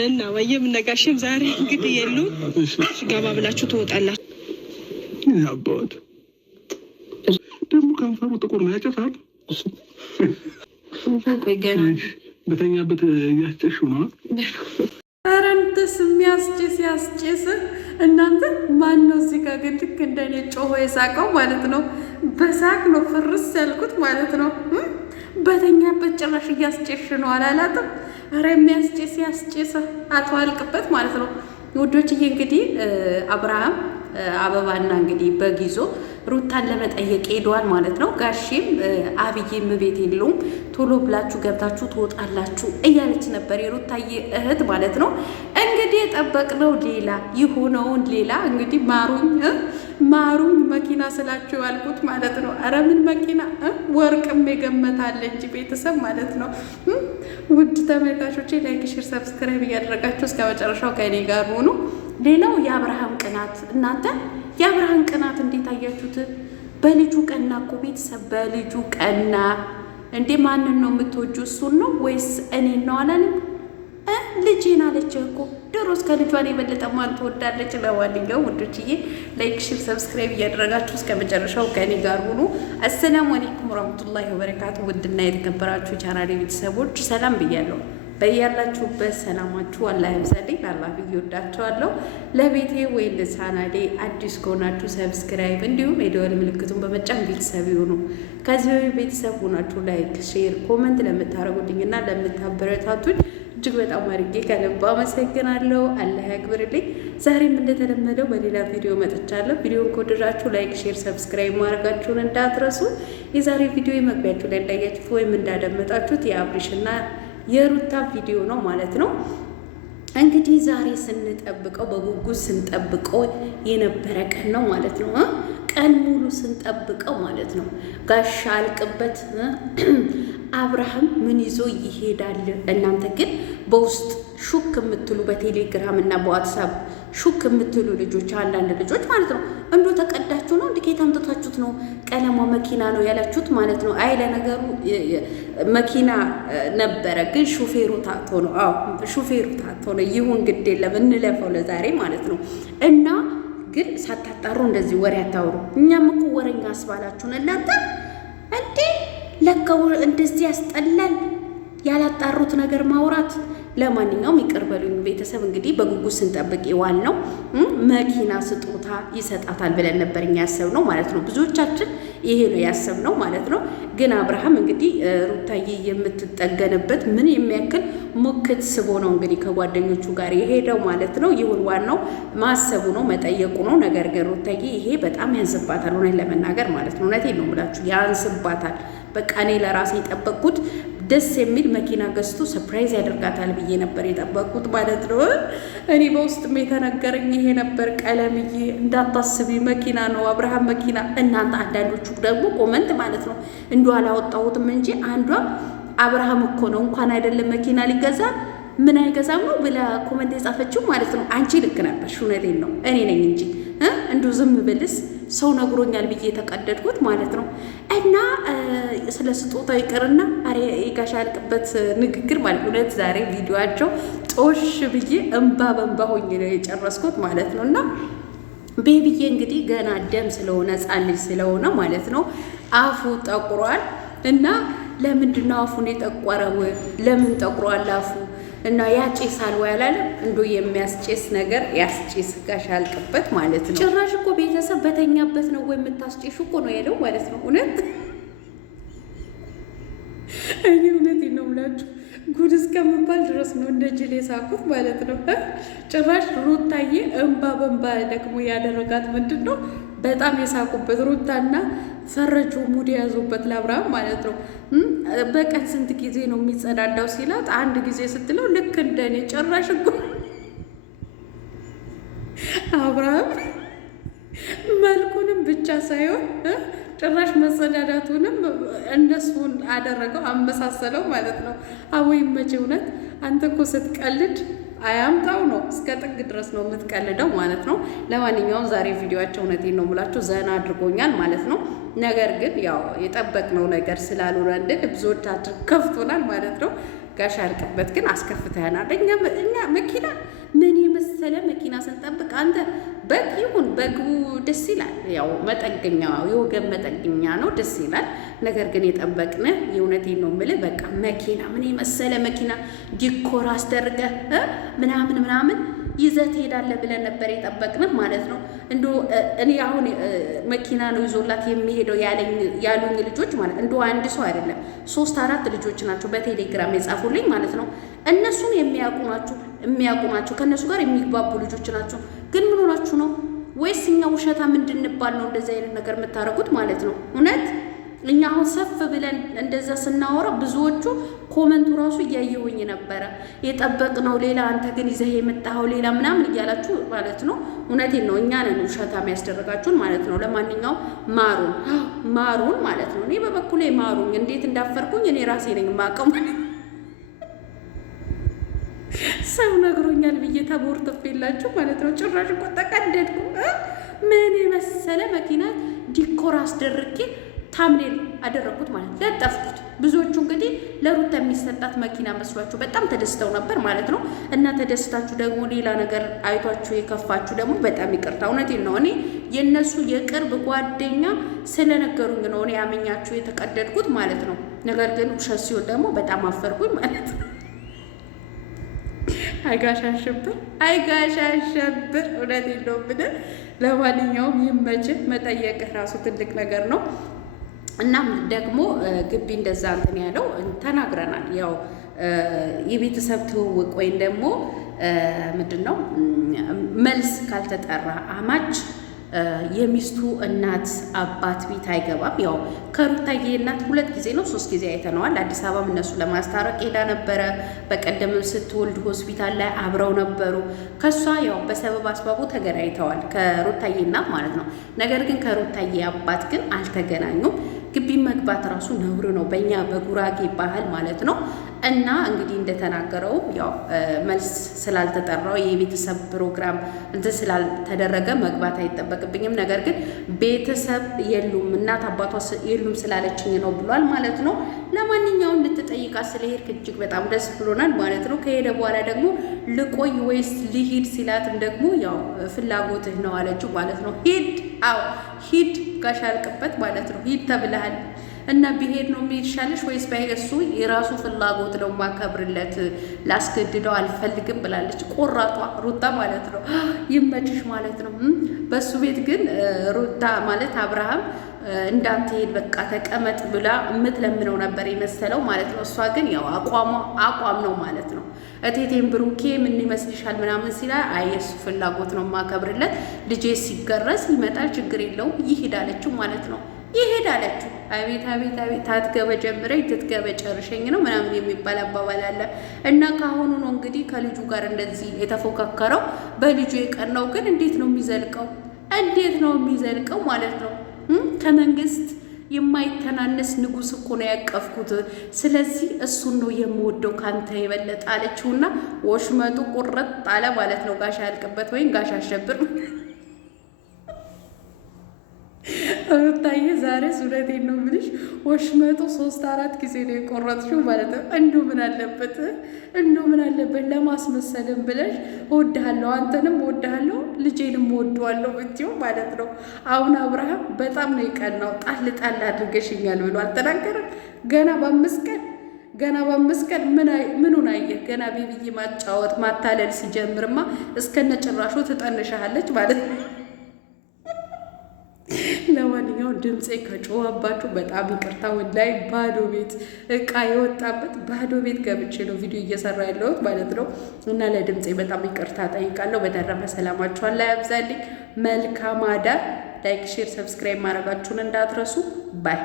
እና ወየምነጋሽም ዛሬ እንግዲህ የሉ ገባ ብላችሁ ትወጣላችሁ። አባት ደግሞ ከንፈሩ ጥቁር ነው ያጨሳል። በተኛበት እያስጨሹ ነው። ኧረ እንትስ የሚያስጭስ ያስጭስ። እናንተ ማን ነው እዚህ ጋር ግን ልክ እንደኔ ጮሆ የሳቀው ማለት ነው? በሳቅ ነው ፍርስ ያልኩት ማለት ነው። በተኛበት ጭራሽ እያስጨሽ ነው አላላትም? ኧረ የሚያስጭስ ያስጭስ አትዋልቅበት ማለት ነው ውዶችዬ። እንግዲህ አብርሃም አበባና እንግዲህ በግ ይዞ ሩታን ለመጠየቅ ሄዷል ማለት ነው። ጋሼም አብዬም ቤት የለውም ቶሎ ብላችሁ ገብታችሁ ትወጣላችሁ እያለች ነበር የሩታዬ እህት ማለት ነው። እንግዲህ የጠበቅነው ሌላ የሆነውን ሌላ እንግዲህ ማሩኝ መኪና ስላችሁ ያልኩት ማለት ነው። ኧረ ምን መኪና ወርቅም የገመታለ እንጂ ቤተሰብ ማለት ነው። ውድ ተመልካቾቼ ላይክ፣ ሼር፣ ሰብስክራይብ እያደረጋችሁ እስከ መጨረሻው ከእኔ ጋር ሆኑ። ሌላው የአብርሃም ቅናት፣ እናንተ የአብርሃም ቅናት እንዴት አያችሁት? በልጁ ቀና እኮ ቤተሰብ፣ በልጁ ቀና እንዴ! ማንን ነው የምትወጁ? እሱን ነው ወይስ እኔን ነው አላለም? ልጄን አለች እኮ ድሮስ ከልጇን የበለጠ ማን ትወዳለች? ለማንኛውም ውዶችዬ ላይክ፣ ሼር፣ ሰብስክራይብ እያደረጋችሁ እስከ መጨረሻው ከእኔ ጋር ሁኑ። አሰላሙ አለይኩም ወራህመቱላሂ ወበረካቱ። ውድና የተከበራችሁ ቻናሌ ቤተሰቦች ሰላም ብያለሁ። በያላችሁበት ሰላማችሁ አላህ ያብዛልኝ። አላህ ብዬ ወዳችኋለሁ። ለቤቴ ወይ ለቻናሌ አዲስ ከሆናችሁ ሰብስክራይብ እንዲሁም የደወል ምልክቱን በመጫን ቤተሰብ ይሁኑ። ከዚህ ቤተሰብ ሆናችሁ ላይክ፣ ሼር፣ ኮመንት ለምታደርጉልኝና ለምታበረታቱኝ እጅግ በጣም አድርጌ ከልብ አመሰግናለሁ። አላህ ያክብርልኝ። ዛሬም እንደተለመደው በሌላ ቪዲዮ መጥቻለሁ። ቪዲዮን ከወደዳችሁ ላይክ፣ ሼር፣ ሰብስክራይብ ማድረጋችሁን እንዳትረሱ። የዛሬ ቪዲዮ መግቢያችሁ ላይ እንዳያችሁት ወይም እንዳደመጣችሁት የአብሪሽና የሩታ ቪዲዮ ነው ማለት ነው። እንግዲህ ዛሬ ስንጠብቀው በጉጉት ስንጠብቀው የነበረ ቀን ነው ማለት ነው። ቀን ሙሉ ስንጠብቀው ማለት ነው። ጋሻ አልቅበት አብርሃም ምን ይዞ ይሄዳል? እናንተ ግን በውስጥ ሹክ የምትሉ በቴሌግራም እና በዋትሳፕ ሹክ የምትሉ ልጆች፣ አንዳንድ ልጆች ማለት ነው እንዶ ተቀዳችሁ ነው እንዲኬት አምጥታችሁት ነው ቀለሟ መኪና ነው ያላችሁት ማለት ነው። አይ ለነገሩ መኪና ነበረ ግን ሹፌሩ ታጥቶ ነው። አዎ ሹፌሩ ታጥቶ ነው። ይሁን ግድ የለም እንለፈው ለዛሬ ማለት ነው። እና ግን ሳታጣሩ እንደዚህ ወሬ አታውሩ። እኛም እኮ ወሬኛ አስባላችሁን እናንተ እንዴ! ለካው እንደዚህ ያስጠላል ያላጣሩት ነገር ማውራት። ለማንኛውም ይቅር በሉኝ ቤተሰብ። እንግዲህ በጉጉት ስንጠብቅ የዋል ነው መኪና ስጦታ ይሰጣታል ብለን ነበር እኛ ያሰብነው ማለት ነው። ብዙዎቻችን ይሄ ነው ያሰብነው ማለት ነው። ግን አብርሃም እንግዲህ ሩታዬ የምትጠገንበት ምን የሚያክል ሙክት ስቦ ነው እንግዲህ ከጓደኞቹ ጋር የሄደው ማለት ነው። ይሁን ዋናው ማሰቡ ነው መጠየቁ ነው። ነገር ግን ሩታዬ ይሄ በጣም ያንስባታል፣ እውነት ለመናገር ማለት ነው። እውነቴን ነው የምላችሁ ያንስባታል። በቃ እኔ ለራሴ የጠበቅኩት ደስ የሚል መኪና ገዝቶ ሰርፕራይዝ ያደርጋታል ብዬ ነበር የጠበቅኩት ማለት ነው። እኔ በውስጥም የተነገረኝ ይሄ ነበር። ቀለምዬ እንዳታስቢ መኪና ነው አብርሃም መኪና። እናንተ አንዳንዶቹ ደግሞ ኮመንት ማለት ነው እንዶ አላወጣሁትም እንጂ አንዷ አብርሃም እኮ ነው እንኳን አይደለም መኪና ሊገዛ ምን አይገዛም ነው ብላ ኮመንት የጻፈችው ማለት ነው። አንቺ ልክ ነበርሽ፣ እውነቴን ነው። እኔ ነኝ እንጂ እንዶ ዝም ብልስ ሰው ነግሮኛል ብዬ የተቀደድኩት ማለት ነው። እና ስለ ስጦታው ይቅርና ጋሻ ያልቅበት ንግግር ማለት እውነት ዛሬ ቪዲዮአቸው ጦሽ ብዬ እንባ በንባ ሆኜ ነው የጨረስኩት ማለት ነው። እና ቤቢዬ እንግዲህ ገና ደም ስለሆነ ሕፃን ልጅ ስለሆነ ማለት ነው አፉ ጠቁሯል። እና ለምንድነው አፉን የጠቆረው? ለምን ጠቁሯል አፉ? እና ያጭሳል ወይ አላለም? እንዶ የሚያስጭስ ነገር ያስጭስ ጋሻ ያልቅበት ማለት ነው። ጭራሽ እኮ ቤተሰብ በተኛበት ነው ወይ የምታስጭሹ እኮ ነው ያለው ማለት ነው። እውነት እኔ እውነቴን ነው ብላችሁ ጉድ እስከምባል ድረስ ነው እንደ ጅል የሳኩት ማለት ነው። ጭራሽ ሩታዬ እንባ በንባ ደግሞ ያደረጋት ምንድን ነው? በጣም የሳቁበት ሩታና ፈረጁ ሙድ የያዙበት ለአብርሃም ማለት ነው። በቀን ስንት ጊዜ ነው የሚጸዳዳው ሲላት አንድ ጊዜ ስትለው ልክ እንደኔ ጭራሽ እኮ አብርሃም መልኩንም ብቻ ሳይሆን ጭራሽ መጸዳዳቱንም እነሱን አደረገው አመሳሰለው ማለት ነው። አወይ መቼ እውነት አንተ እኮ ስትቀልድ አያምጣው ነው እስከ ጥግ ድረስ ነው የምትቀልደው ማለት ነው። ለማንኛውም ዛሬ ቪዲዮአቸው እውነቴን ነው የምላችሁ ዘና አድርጎኛል ማለት ነው። ነገር ግን ያው የጠበቅነው ነገር ስላልሆነ ብዙዎቻችን ከፍቶናል ማለት ነው። ጋሽ ያልቅበት ግን አስከፍተናል። እኛ መኪና ምን የመሰለ መኪና ስንጠብቅ አንተ በግ ይሁን በግቡ ደስ ይላል። ያው መጠገኛ የወገን መጠገኛ ነው፣ ደስ ይላል። ነገር ግን የጠበቅን የእውነቴን ነው የምልህ በቃ መኪና ምን የመሰለ መኪና ዲኮር አስደርገህ ምናምን ይዘህ ትሄዳለህ ብለን ነበር የጠበቅንህ ማለት ነው። እንዶ እኔ አሁን መኪና ነው ይዞላት የሚሄደው ያሉኝ ልጆች ማለት እንዶ አንድ ሰው አይደለም 3-4 ልጆች ናቸው በቴሌግራም የጻፉልኝ ማለት ነው። እነሱን የሚያውቁ ናቸው ከእነሱ ጋር የሚግባቡ ልጆች ናቸው። ግን ምን ሆናችሁ ነው? ወይስ እኛ ውሸታም እንድንባል ነው እንደዚህ አይነት ነገር የምታደርጉት ማለት ነው? እውነት እኛ አሁን ሰፍ ብለን እንደዛ ስናወራ ብዙዎቹ ኮመንቱ ራሱ እያየሁኝ ነበረ። የጠበቅነው ሌላ አንተ ግን ይዘህ የመጣኸው ሌላ ምናምን እያላችሁ ማለት ነው። እውነቴን ነው፣ እኛ ነን ውሸታም ያስደረጋችሁን ማለት ነው። ለማንኛውም ማሩን ማለት ነው። እኔ በበኩሌ ማሩኝ፣ እንዴት እንዳፈርኩኝ እኔ ራሴ ነኝ የማውቀው። ሰው ነግሮኛል ብዬ ተቦርተፌላችሁ ማለት ነው። ጭራሽ እኮ ተቀደድኩ። ምን የመሰለ መኪና ዲኮር አስደርጌ ታምኔል አደረኩት ማለት ለጠፍኩት። ብዙዎቹ እንግዲህ ለሩታ የሚሰጣት መኪና መስሏችሁ በጣም ተደስተው ነበር ማለት ነው። እና ተደስታችሁ ደግሞ ሌላ ነገር አይቷችሁ የከፋችሁ ደግሞ በጣም ይቅርታ። እውነቴን ነው። እኔ የእነሱ የቅርብ ጓደኛ ስለነገሩኝ ነው እኔ ያመኛችሁ የተቀደድኩት ማለት ነው። ነገር ግን ውሸት ሲሆን ደግሞ በጣም አፈርኩኝ ማለት ነው። አይጋሻሽብር እውነቴን ነው ብለን። ለማንኛውም ይመችህ፣ መጠየቅህ ራሱ ትልቅ ነገር ነው። እናም ደግሞ ግቢ እንደዛ እንትን ያለው ተናግረናል። ያው የቤተሰብ ትውውቅ ወይም ደግሞ ምንድን ነው መልስ ካልተጠራ አማች የሚስቱ እናት አባት ቤት አይገባም። ያው ከሩታዬ እናት 2 ጊዜ ነው 3 ጊዜ አይተነዋል። አዲስ አበባም እነሱ ለማስታረቅ ሄዳ ነበረ። በቀደምም ስትወልድ ሆስፒታል ላይ አብረው ነበሩ። ከሷ ያው በሰበብ አስባቡ ተገናኝተዋል ከሩታዬ እናት ማለት ነው። ነገር ግን ከሩታዬ አባት ግን አልተገናኙም። ግቢ መግባት ራሱ ነውር ነው በእኛ በጉራጌ ባህል ማለት ነው። እና እንግዲህ እንደተናገረው ያው መልስ ስላልተጠራው የቤተሰብ ፕሮግራም እንትን ስላልተደረገ መግባት አይጠበቅብኝም። ነገር ግን ቤተሰብ የሉም እናት አባቷ የሉም ስላለችኝ ነው ብሏል ማለት ነው። ለማንኛውም ልትጠይቃት ስለሄድክ እጅግ በጣም ደስ ብሎናል ማለት ነው። ከሄደ በኋላ ደግሞ ልቆይ ወይስ ልሂድ ሲላትም ደግሞ ያው ፍላጎትህ ነው አለችው ማለት ነው። ሂድ ጋሽ ያልቅበት ማለት ነው። ሂድ ተብለሃል እና ቢሄድ ነው የሚሻልሽ ወይስ እሱ የራሱ ፍላጎት ነው ማከብርለት፣ ላስገድደው አልፈልግም ብላለች። ቆራጧ ሩታ ማለት ነው። ይመችሽ ማለት ነው። በሱ ቤት ግን ሩታ ማለት አብርሃም እንዳትሄድ በቃ ተቀመጥ ብላ የምትለምነው ነበር የመሰለው ማለት ነው። እሷ ግን ያው አቋም ነው ማለት ነው። እቴቴም ብሩኬ ምን ይመስልሻል ምናምን ሲላ አየሱ ፍላጎት ነው ማከብርለት፣ ልጄ ሲገረስ ይመጣል ችግር የለውም ይሄድ አለችው ማለት ነው። ይሄድ አለችው። አቤት ታትገበ ጀምረኝ ትትገበ ጨርሸኝ ነው ምናምን የሚባል አባባል አለ። እና ካሁኑ ነው እንግዲህ ከልጁ ጋር እንደዚህ የተፎካከረው። በልጁ የቀናው ግን እንዴት ነው የሚዘልቀው ማለት ነው። ከመንግስት የማይተናነስ ንጉስ እኮ ነው ያቀፍኩት፣ ስለዚህ እሱን ነው የምወደው ካንተ የበለጠ አለችውና ወሽመጡ ቁርጥ አለ ማለት ነው። ጋሻ ያልቅበት ወይም ጋሻ አሸብር ሩታዬ ዛሬ እውነቴን ነው የምልሽ ወሽመጡ 3-4 ጊዜ ነው የቆረጥሽው ማለት ነው። እንደው ምን አለበት ለማስመሰልም ብለሽ እወድሃለሁ፣ አንተንም እወድሃለሁ፣ ልጄንም እወደዋለሁ ብትይው ማለት ነው። አሁን አብርሃም በጣም ነው የቀናው። ጣል አድርገሽኛል ብሎ አልተናገረም። ገና በአምስት ቀን ምኑን አየህ? ገና ቤቢዬ ማጫወት ማታለል ሲጀምርማ እስከነ ጭራሹ ትጠንሻለች ማለት ነው። ለማንኛውም ድምፄ ከጮኸባችሁ በጣም ይቅርታ። ወላሂ ባዶ ቤት እቃ የወጣበት ባዶ ቤት ገብቼ ነው ቪዲዮ እየሰራ ያለሁት ማለት ነው። እና ለድምፄ በጣም ይቅርታ ጠይቃለሁ። በተረፈ ሰላማችሁ አላህ ያብዛልኝ። መልካም አዳር። ላይክ፣ ሼር፣ ሰብስክራይብ ማድረጋችሁን እንዳትረሱ ባይ